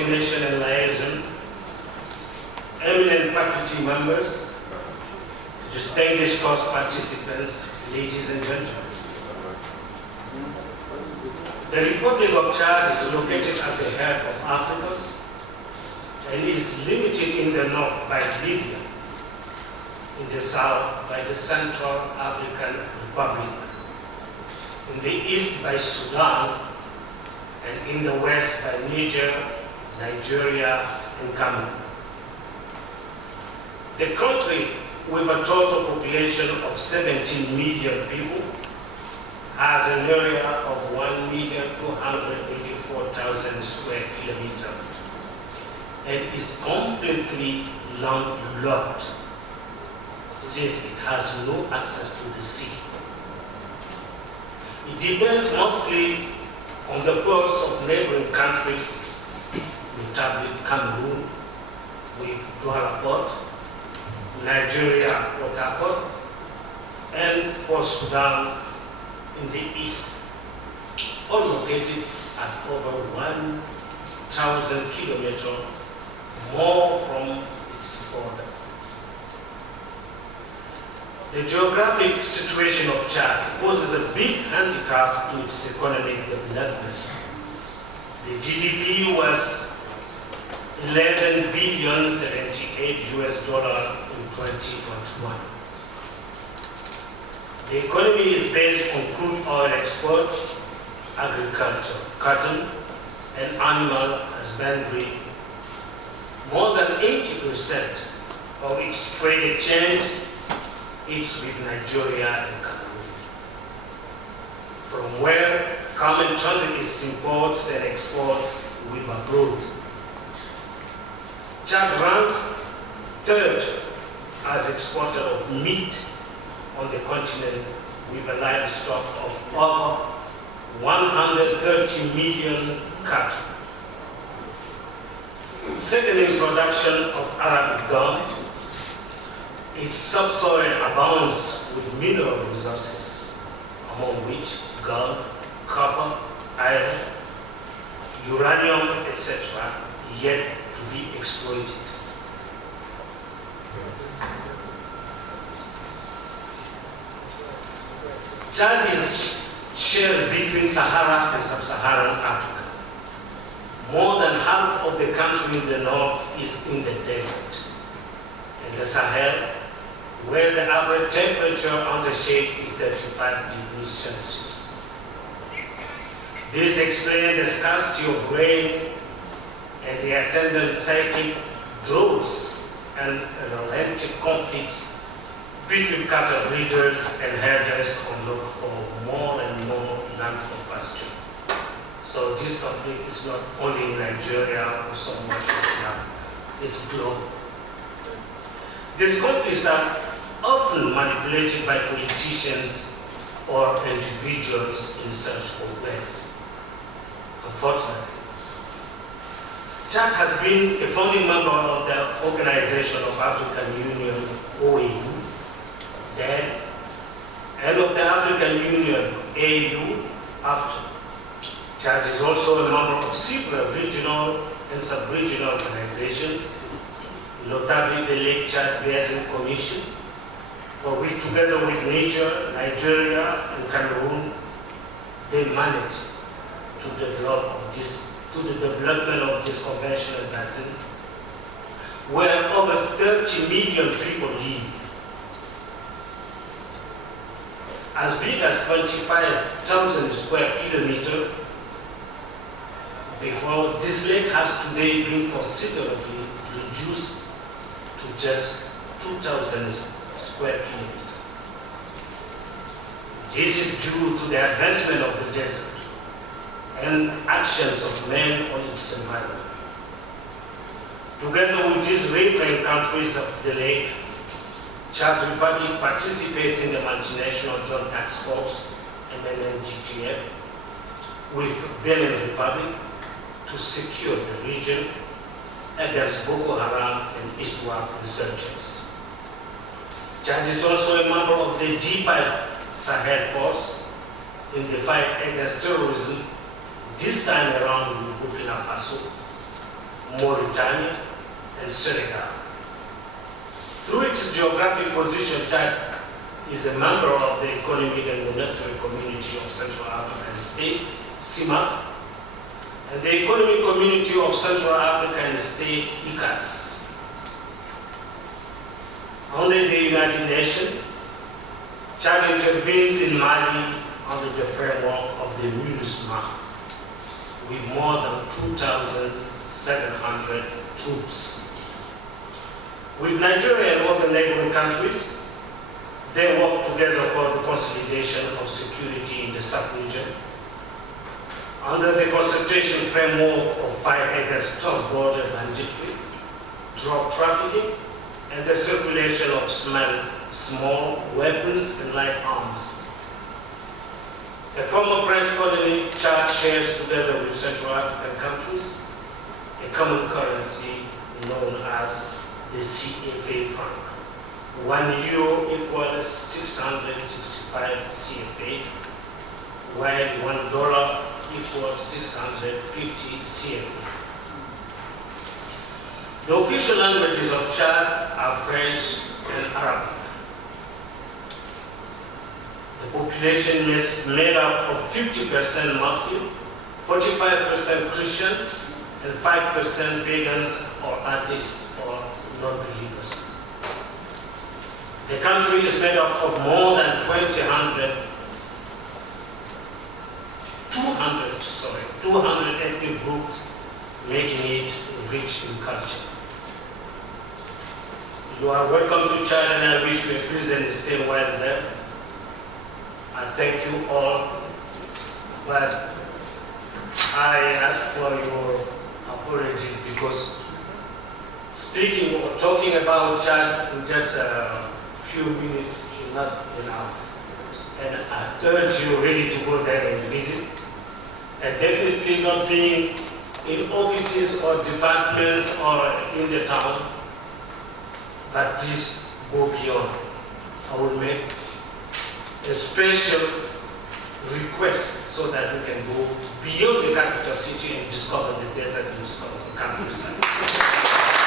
coordination and liaison, eminent faculty members, distinguished course participants, ladies and gentlemen. The Republic of Chad is located at the heart of Africa and is limited in the north by Libya, in the south by the Central African Republic, in the east by Sudan, and in the west by Niger, Nigeria, and Cameroon. The country, with a total population of 17 million people, has an area of 1,284,000 square kilometers and is completely landlocked since it has no access to the sea. It depends mostly on the ports of neighboring countries, notably Cameroon with Douala Port, Nigeria, Port Harcourt, and Port Sudan in the east, all located at over 1,000 kilometers more from its border. The geographic situation of Chad poses a big handicap to its economic development. The GDP was 11 billion 78 US dollar in 2021. The economy is based on crude oil exports, agriculture, cotton, and animal husbandry. More than 80% of its trade exchange is with Nigeria and Cameroon, from where common transit its imports and exports with abroad. Chad ranks third as exporter of meat on the continent, with a livestock of over 130 million cattle. Second in production of Arabic gum, its subsoil abounds with mineral resources, among which gold, copper, iron, uranium, etc., yet to be exploited. Chad is shared between Sahara and Sub-Saharan Africa. More than half of the country in the north is in the desert, and the Sahel, where the average temperature on the shade is 35 degrees Celsius. This explains the scarcity of rain and the attendant cyclic droughts and unrelenting conflicts between cattle breeders and herders who look for more and more land for pasture. So this conflict is not only in Nigeria or somewhere else in Africa, it's global. These conflicts are often manipulated by politicians or individuals in search of wealth. Unfortunately, Chad has been a founding member of the Organization of African Union, OAU, then, and of the African Union, AU, after. Chad is also a member of several regional and sub-regional organizations, notably the Lake Chad Basin Commission, for which together with Niger, Nigeria, and Cameroon, they managed to develop the development of this conventional basin, where over 30 million people live. As big as 25,000 square kilometers. Before, this lake has today been considerably reduced to just 2,000 square kilometers. This is due to the advancement of the desert and actions of men on its environment. Together with these neighboring countries of the lake, Chad Republic participates in the Multinational Joint Task Force, MNNGTF, with Benin Republic to secure the region against Boko Haram and ISWAP insurgents. Chad is also a member of the G5 Sahel Force in the fight against terrorism, this time around in Burkina Faso, Mauritania, and Senegal. Through its geographic position, Chad is a member of the Economic and Monetary Community of Central African States, CIMA, and the Economic Community of Central African States, ECAS. Under the United Nations, Chad intervenes in Mali under the framework of the MINUSMA, with more than 2,700 troops. With Nigeria and other neighboring countries, they work together for the consolidation of security in the sub-region under the concentration framework of fight against cross-border banditry, drug trafficking, and the circulation of small weapons and light arms. A former French colony, Chad shares together with Central African countries a common currency known as the CFA franc. €1 equals 665 CFA, while $1 equals 650 CFA. The official languages of Chad are French and Arabic. The population is made up of 50% Muslim, 45% Christians, and 5% pagans or atheists or non-believers. The country is made up of more than 200 ethnic groups, making it rich in culture. You are welcome to Chad, and I wish you a pleasant stay while there. I thank you all, but I ask for your apologies because speaking or talking about Chad in just a few minutes is not enough. And I urge you really to go there and visit. And definitely not being in offices or departments or in the town, but please go beyond. I will make a special request so that we can go beyond the capital city and discover the desert and discover the countryside.